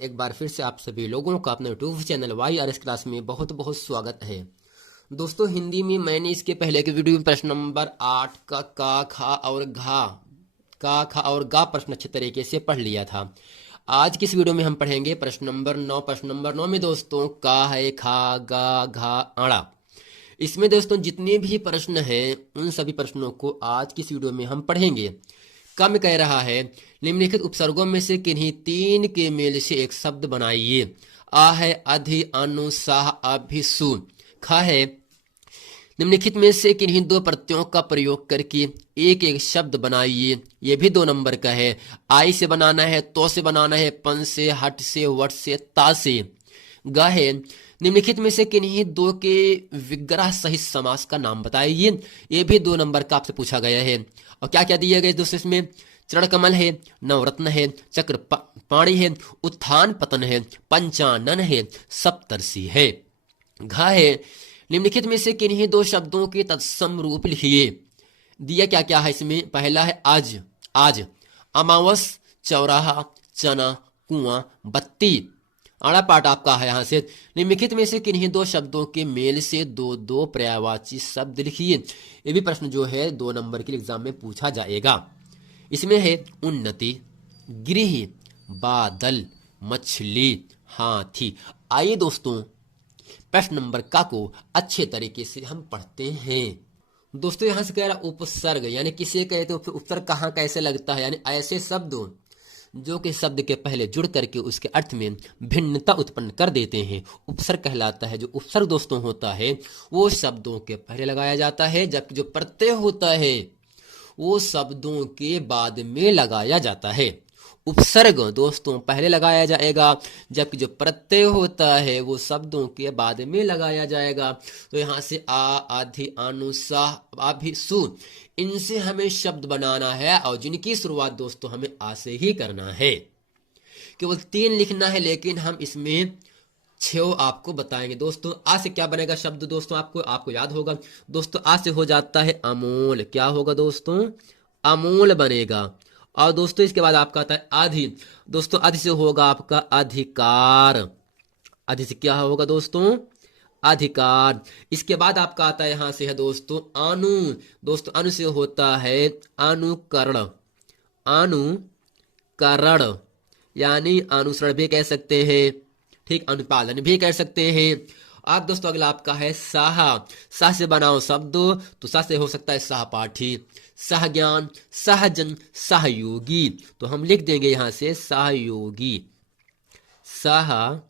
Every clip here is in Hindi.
एक बार फिर से आप सभी लोगों का अपने यूट्यूब चैनल YRS क्लास में बहुत बहुत स्वागत है। दोस्तों, हिंदी में मैंने इसके पहले के वीडियो में प्रश्न नंबर 8 का खा और घा गा प्रश्न अच्छे तरीके से पढ़ लिया था। आज की इस वीडियो में हम पढ़ेंगे प्रश्न नंबर 9। प्रश्न नंबर 9 में दोस्तों का है खा गा घा आड़ा। इसमें दोस्तों जितने भी प्रश्न हैं उन सभी प्रश्नों को आज की इस वीडियो में हम पढ़ेंगे। कम कह रहा है निम्नलिखित उपसर्गों में से किन्हीं तीन के मेल से एक शब्द बनाइए। आ है अधि अनु साह अभिसु। खा है निम्नलिखित में से किन्हीं दो प्रत्ययों का प्रयोग करके एक एक शब्द बनाइए। ये भी 2 नंबर का है। आई से बनाना है, तो से बनाना है, पन से, हट से, वट से, ता से। ग है निम्नलिखित में से किन्हीं दो के विग्रह सहित समास का नाम बताइए। ये भी 2 नंबर का आपसे पूछा गया है। और क्या क्या दिया गया दोस्तों इसमें? चरण कमल है, नवरत्न है, चक्र पाणी है, उत्थान पतन है, पंचानन है, सप्तर्षि है। घा है निम्नलिखित में से किन्हीं दो शब्दों के तत्सम रूप लिखिए। दिया क्या क्या है इसमें? पहला है आज, आज, अमावस, चौराहा, चना, कुआं, बत्ती। आड़ा पाठ आपका है यहां से। निम्नलिखित में से किन्हीं दो शब्दों के मेल से दो दो पर्यायवाची शब्द लिखिए। ये भी प्रश्न जो है 2 नंबर के एग्जाम में पूछा जाएगा। इसमें है उन्नति, गृह, बादल, मछली, हाथी। आइए दोस्तों प्रश्न नंबर का को अच्छे तरीके से हम पढ़ते हैं। दोस्तों यहां से कह रहा उपसर्ग, यानी किसे कहते हैं उपसर्ग, कहाँ कैसे लगता है, यानी ऐसे शब्द जो कि शब्द के पहले जुड़ करके उसके अर्थ में भिन्नता उत्पन्न कर देते हैं, उपसर्ग कहलाता है। जो उपसर्ग दोस्तों होता है वो शब्दों के पहले लगाया जाता है, जबकि जो प्रत्यय होता है वो शब्दों के बाद में लगाया जाता है। उपसर्ग दोस्तों पहले लगाया जाएगा, जबकि जो प्रत्यय होता है वो शब्दों के बाद में लगाया जाएगा। तो यहां से आ, आधि, अनु, साह, अभिसु, इनसे हमें शब्द बनाना है और जिनकी शुरुआत दोस्तों हमें आ से ही करना है। केवल 3 लिखना है, लेकिन हम इसमें 6 आपको बताएंगे। दोस्तों आ से क्या बनेगा शब्द? दोस्तों आपको याद होगा दोस्तों, आ से हो जाता है अमोल। क्या होगा दोस्तों? अमोल बनेगा। और दोस्तों इसके बाद आपका आता है आधि। दोस्तों आधि से होगा आपका अधिकार। आधि से क्या होगा दोस्तों? अधिकार। इसके बाद आपका आता है यहां से है दोस्तों अनु। दोस्तों अनु से होता है अनुकरण। अनुकरण यानी अनुसरण भी कह सकते हैं, ठीक, अनुपालन भी कह सकते हैं आप। दोस्तों अगला आपका है साहा। साह से बनाओ शब्द, तो साह से हो सकता है सहपाठी, सहज्ञान, सहजन, सहयोगी। तो हम लिख देंगे यहां से सहयोगी, सहयोगी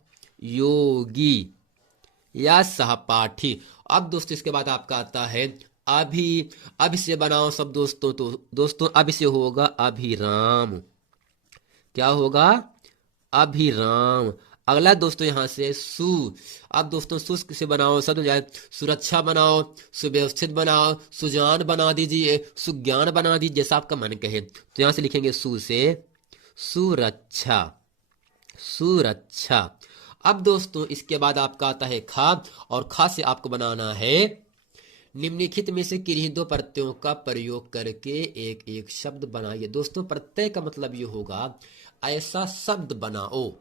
या सहपाठी। अब दोस्तों इसके बाद आपका आता है अभी। अभी से बनाओ शब्द दोस्तों, तो दोस्तों अभी से होगा अभिराम। क्या होगा? अभिराम। अगला दोस्तों यहां से सु। अब दोस्तों सु से बनाओ शब्द जाए सुरक्षा बनाओ, सुव्यवस्थित बनाओ, सुजान बना दीजिए, सुज्ञान बना दीजिए, जैसा आपका मन कहे। तो यहां से लिखेंगे सु से सुरक्षा, सुरक्षा। अब दोस्तों इसके बाद आपका आता है खा, और खा से आपको बनाना है निम्नलिखित में से किन्हीं दो प्रत्ययों का प्रयोग करके एक एक शब्द बनाइए। दोस्तों प्रत्यय का मतलब ये होगा ऐसा शब्द बनाओ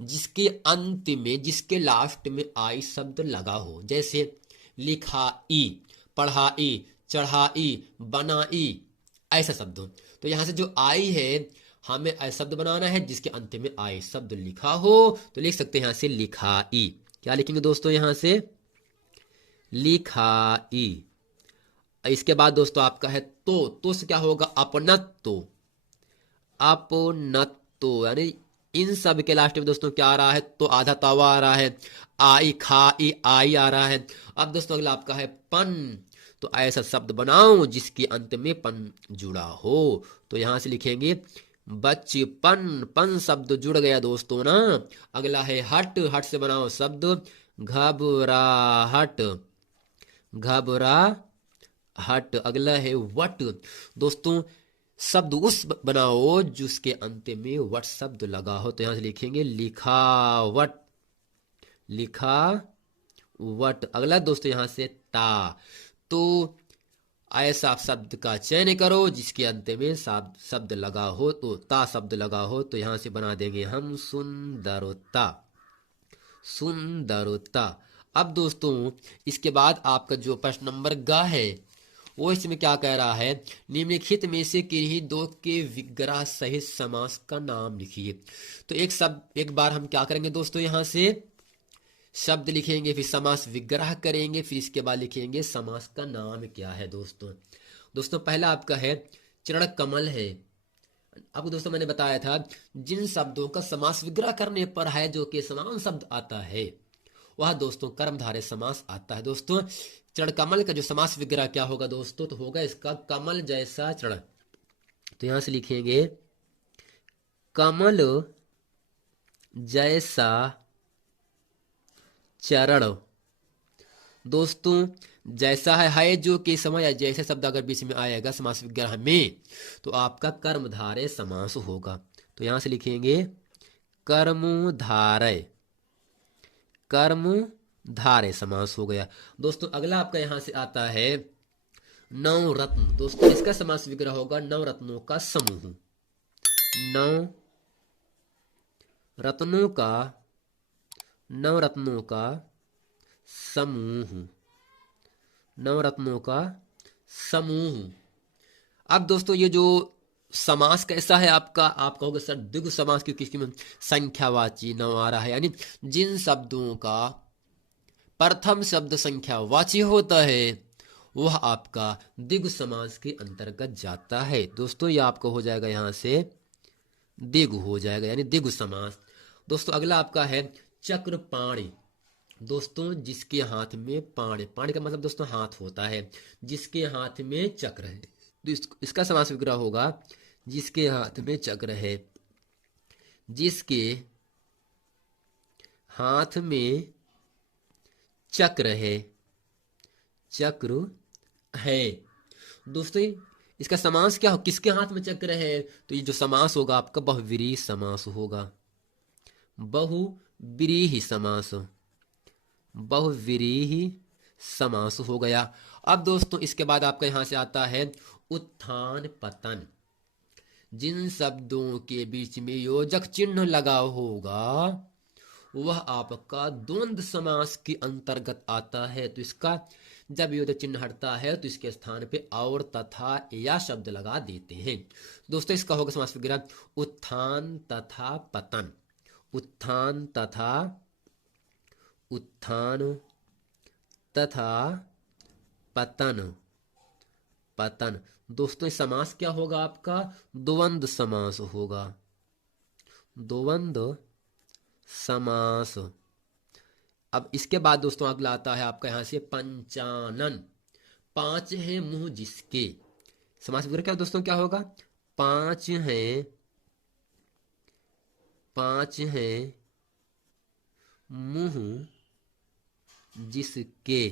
जिसके अंत में, जिसके लास्ट में आई शब्द लगा हो। जैसे लिखाई, पढ़ाई, चढ़ाई, बनाई, ऐसा शब्द हो। तो यहां से जो आई है हमें ऐसा शब्द बनाना है जिसके अंत में आई शब्द लिखा हो। तो लिख सकते हैं यहां से लिखाई। क्या लिखेंगे दोस्तों? यहां से लिखाई। इसके बाद दोस्तों आपका है तो से क्या होगा? अपनत्तो, अपनत्तो, यानी इन सब के लास्ट में दोस्तों क्या आ रहा है? तो आधा तवा आ रहा है, आई, खाई, आई आ रहा है। अब दोस्तों अगला आपका है पन। तो ऐसा शब्द बनाओ जिसके अंत में पन जुड़ा हो। तो यहां से लिखेंगे बचपन। पन शब्द जुड़ गया दोस्तों ना। अगला है हट। हट से बनाओ शब्द घबराहट, घबराहट। अगला है वट। दोस्तों शब्द उस बनाओ जिसके अंत में वट शब्द लगा हो। तो यहां से लिखेंगे लिखावट, लिखावट। अगला दोस्तों यहां से ता। तो ऐसा शब्द का चयन करो जिसके अंत में शब्द लगा हो, तो ता शब्द लगा हो, तो यहां से बना देंगे हम सुंदरता। सुंदरता। अब दोस्तों इसके बाद आपका जो प्रश्न नंबर ग है वो इसमें क्या कह रहा है, निम्नलिखित में से किन्हीं दो के विग्रह सहित समास का नाम लिखिए। तो एक बार हम क्या करेंगे दोस्तों, यहां से शब्द लिखेंगे, फिर समास विग्रह करेंगे, फिर इसके बाद लिखेंगे समास का नाम क्या है। दोस्तों दोस्तों पहला आपका है चरण कमल है। आपको दोस्तों मैंने बताया था जिन शब्दों का समास विग्रह करने पर है जो कि समान शब्द आता है वह दोस्तों कर्मधारय समास आता है। दोस्तों चरण कमल का जो समास विग्रह क्या होगा दोस्तों, तो होगा इसका कमल जैसा चरण। तो यहां से लिखेंगे कमल जैसा चरण। दोस्तों जैसा है जो के समय या जैसे शब्द अगर बीच में आएगा समास विग्रह में तो आपका कर्मधारय समास होगा। तो यहां से लिखेंगे कर्मधारय, कर्मधारय समास हो गया। दोस्तों अगला आपका यहां से आता है नवरत्न। दोस्तों इसका समास विग्रह होगा नवरत्नों का समूह। नव रत्नों का, नवरत्नों का समूह, नवरत्नों का समूह। अब दोस्तों ये जो समास कैसा है आपका, आप कहोगे सर द्विगु समास क्योंकि इसमें संख्यावाची नव आ रहा है, यानी जिन शब्दों का प्रथम शब्द संख्यावाची होता है वह आपका द्विगु समास के अंतर्गत जाता है। दोस्तों ये आपको हो जाएगा यहां से द्विगु हो जाएगा, यानी द्विगु समास। दोस्तों अगला आपका है चक्रपाणि। दोस्तों जिसके हाथ में पाणी, पाणी का मतलब दोस्तों हाथ होता है, जिसके हाथ में चक्र है, तो इसका समास विग्रह होगा जिसके हाथ में चक्र है। जिसके हाथ में चक्र है, चक्र है। दोस्तों इसका समास क्या हो, किसके हाथ में चक्र है, तो ये जो समास होगा आपका बहुव्रीहि समास होगा। बहुव्रीहि समास, बहुव्रीहि समास हो गया। अब दोस्तों इसके बाद आपका यहां से आता है उत्थान पतन। जिन शब्दों के बीच में योजक चिन्ह लगा होगा वह आपका द्वंद्व समास के अंतर्गत आता है। तो इसका जब योजक चिन्ह हटता है तो इसके स्थान पे और तथा या शब्द लगा देते हैं। दोस्तों इसका होगा समास विग्रह उत्थान तथा पतन। उत्थान तथा, उत्थान तथा पतन, पतन। दोस्तों समास क्या होगा आपका, द्वंद्व समास होगा, द्वंद्व समास। अब इसके बाद दोस्तों अगला आता है आपका यहां से पंचानन। पांच है मुंह जिसके, समास विग्रह क्या दोस्तों क्या होगा, पांच है, पांच है मुंह जिसके,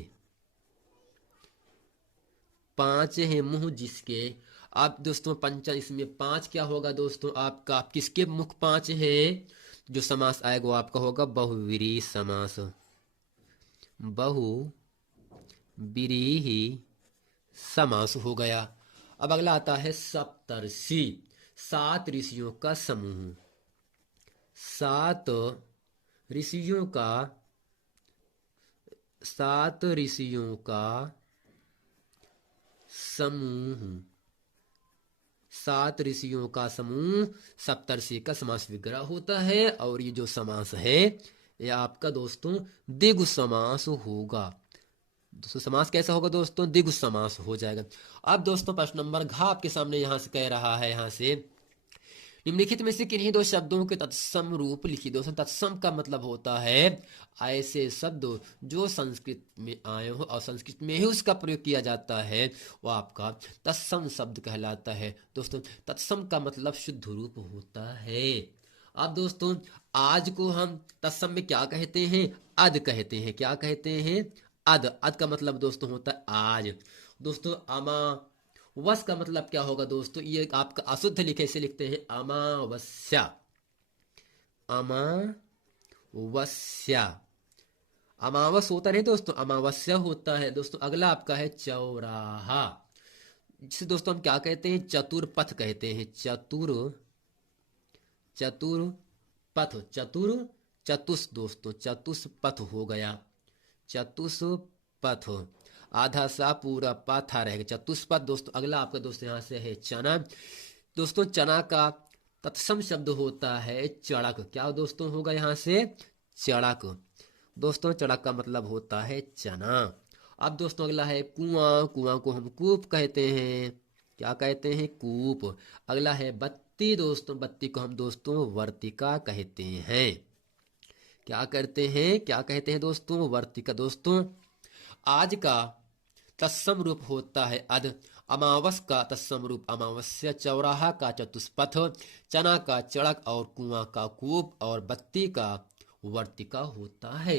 पांच है मुंह जिसके। आप दोस्तों पंचन इसमें पांच क्या होगा दोस्तों आपका, किसके मुख पांच है, जो समास आएगा वो आपका होगा बहुव्रीहि समास, बहुव्रीहि समास हो गया। अब अगला आता है सप्तर्षि। सात ऋषियों का समूह, सात ऋषियों का, सात ऋषियों का समूह, सात ऋषियों का समूह सप्तर्षि का समास विग्रह होता है। और ये जो समास है ये आपका दोस्तों द्विगु समास होगा। दोस्तों समास कैसा होगा दोस्तों, द्विगु समास हो जाएगा। अब दोस्तों प्रश्न नंबर घ आपके सामने यहां से कह रहा है, यहां से निम्नलिखित में से किन्हीं दो शब्दों के तत्सम रूप लिखिए। दोस्तों तत्सम का मतलब होता है ऐसे शब्द जो संस्कृत में आए हो और संस्कृत में ही उसका प्रयोग किया जाता है वो आपका तत्सम शब्द कहलाता है। दोस्तों तत्सम का मतलब शुद्ध रूप होता है। अब दोस्तों आज को हम तत्सम में क्या कहते हैं, अद कहते हैं। क्या कहते हैं, अद। अद का मतलब दोस्तों होता है आज। दोस्तों अमा वस का मतलब क्या होगा दोस्तों, ये आपका अशुद्ध लिखे से लिखते हैं अमावस्या, अमावस्या। अमावस होता नहीं दोस्तों, अमावस्या होता है। दोस्तों अगला आपका है चौराहा। जिसे दोस्तों हम क्या कहते हैं, चतुर्पथ कहते हैं। चतुर्पथ, चतुष दोस्तों, चतुष्पथ हो गया, चतुष्पथ। आधा सा पूरा पाथा रहेगा, चतुष्पथ। दोस्तों अगला आपका दोस्त यहाँ से है चना। दोस्तों चना का तत्सम शब्द होता है चड़क। क्या दोस्तों होगा यहाँ से, चड़क। दोस्तों चड़क का मतलब होता है चना। अब दोस्तों अगला है कुआं। कुआं को हम कूप कहते हैं। क्या कहते हैं, कूप। अगला है बत्ती। दोस्तों बत्ती को हम दोस्तों वर्तिका कहते हैं। क्या करते हैं, क्या कहते हैं दोस्तों, वर्तिका। दोस्तों आज का तत्सम रूप होता है अध। अमावस का तत्सम रूप अमावस्या। चौराहा का चतुष्पथ। चना का चड़क और कुआं का कूप और बत्ती का वर्तिका होता है।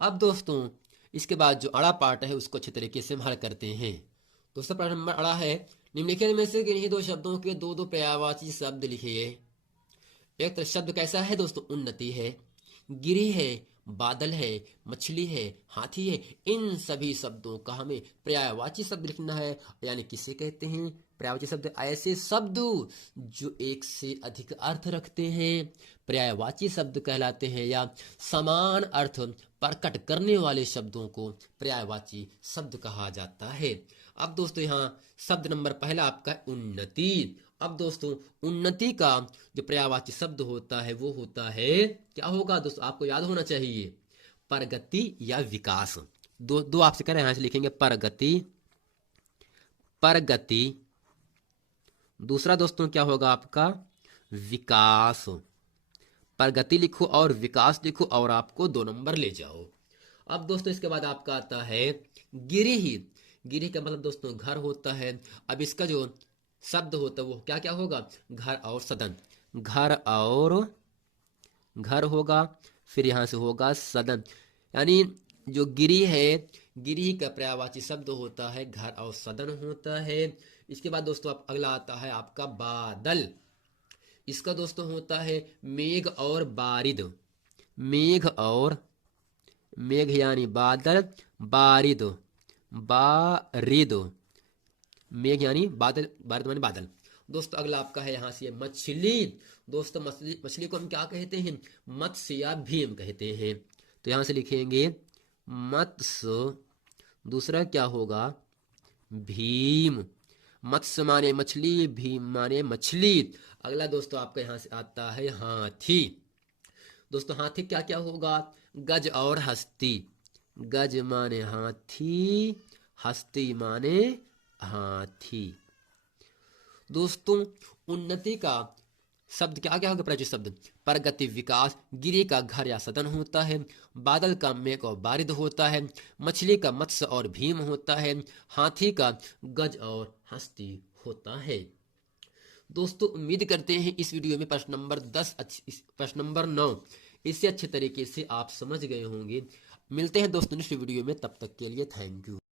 अब दोस्तों इसके बाद जो अड़ा पार्ट है उसको अच्छे तरीके से हम हल करते हैं। दोस्तों प्रश्न नंबर अड़ा है, निम्नलिखित में से किन्हीं दो शब्दों के दो दो पर्यायवाची शब्द लिखिए। एक तो शब्द कैसा है दोस्तों, उन्नति है, गिरी है, बादल है, मछली है, हाथी है। इन सभी शब्दों का हमें पर्यायवाची शब्द लिखना है। यानी किसे कहते हैं, पर्यायवाची शब्द ऐसे शब्द जो एक से अधिक अर्थ रखते हैं पर्यायवाची शब्द कहलाते हैं, या समान अर्थ प्रकट करने वाले शब्दों को पर्यायवाची शब्द कहा जाता है। अब दोस्तों यहाँ शब्द नंबर पहला आपका उन्नति। अब दोस्तों उन्नति का जो पर्यायवाची शब्द होता है वो होता है, क्या होगा दोस्तों, आपको याद होना चाहिए, प्रगति या विकास। दो आपसे कह रहे हैं, यहां से लिखेंगे प्रगति, प्रगति। दूसरा दोस्तों क्या होगा आपका, विकास। प्रगति लिखो और विकास लिखो और आपको 2 नंबर ले जाओ। अब दोस्तों इसके बाद आपका आता है गिरिही। गिरिही का मतलब दोस्तों घर होता है। अब इसका जो शब्द होता है वो क्या क्या होगा, घर और सदन। घर होगा, फिर यहां से होगा सदन। यानी जो गिरी है, गिरी का पर्यायवाची शब्द होता है घर और सदन होता है। इसके बाद दोस्तों अगला आता है आपका बादल। इसका दोस्तों होता है मेघ और बारिद। मेघ यानी बादल, बारिद, बारिद। मेघ यानी बादल, बारिद मानी बादल। दोस्तों अगला आपका है यहां से मछली। दोस्तों मछली को हम क्या कहते हैं, मत्स्य या भीम कहते हैं। तो यहां से लिखेंगे मत्स्य, दूसरा क्या होगा, भीम। मत्स्य माने मछली, भीम माने मछली। अगला दोस्तों आपका यहां से आता है हाथी। दोस्तों हाथी क्या क्या होगा, गज और हस्ती। गज माने हाथी, हस्ती माने हाथी। दोस्तों उन्नति का शब्द क्या क्या होगा, परिचय शब्द प्रगति, विकास। गिरी का घर या सदन होता है। बादल का मेघ और बारिद होता है। मछली का मत्स्य और भीम होता है। हाथी का गज और हस्ती होता है। दोस्तों उम्मीद करते हैं इस वीडियो में प्रश्न नंबर 10, प्रश्न नंबर 9 इससे अच्छे तरीके से आप समझ गए होंगे। मिलते हैं दोस्तों नेक्स्ट वीडियो में, तब तक के लिए थैंक यू।